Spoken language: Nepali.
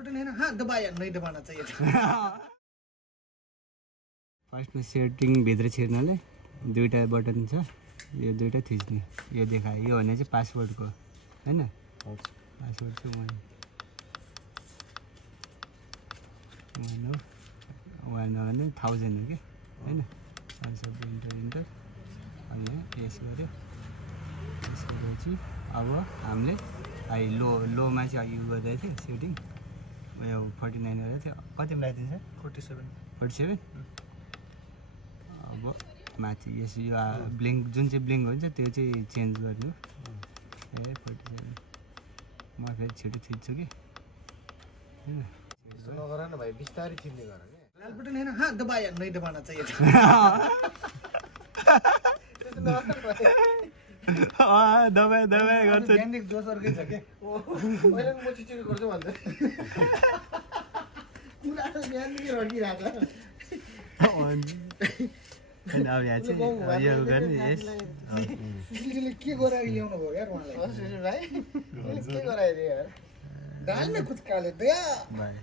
बटन है ना, हाँ दबाया, नहीं दबाना चाहिए था। फर्स्टमा सेटिङ भित्र छिर्नाले दुईवटा बटन छ, यो दुईवटा थिच्ने, यो देखायो, यो भने चाहिँ पासवर्डको हैन, पासवर्ड चाहिँ 1 हो, 1 हो भने 1000 हो कि हैन। अनि सब इन्टर अनि यस गऱ्यो, यस गरेपछि अब हामीले आई लोमा चाहिँ यो गरिरहेको थियो सेटिङ, यो 49 गरेको थियो, कति लगाइदिन्छ 47 अब माथि यस यो ब्लिङ्क जुन चाहिँ ब्लिङ्क हुन्छ त्यो चाहिँ चेन्ज गर्नु। ए 47 म फेरि छिटो थिच्छु कि हैन, त्यसो नगर न भाइ, बिस्तारै थिच्ने गर के। लाल बटन है ना, हाँ दबाया, नहीं दबाना चाहिए था। दबाई गर्छ ज्ञानिक जोस अर्कै छ के। पहिला म चिचिङ गर्छु भन्दै पुरा ज्ञानिक रगिरहेको अनि अब यहाँ चाहिँ यो गर्ने यस इसलिए के गराएर ल्याउनु भयो यार उहाँलाई भाइ, के गराइदियो यार, दाल में कुछ काले दया भाइ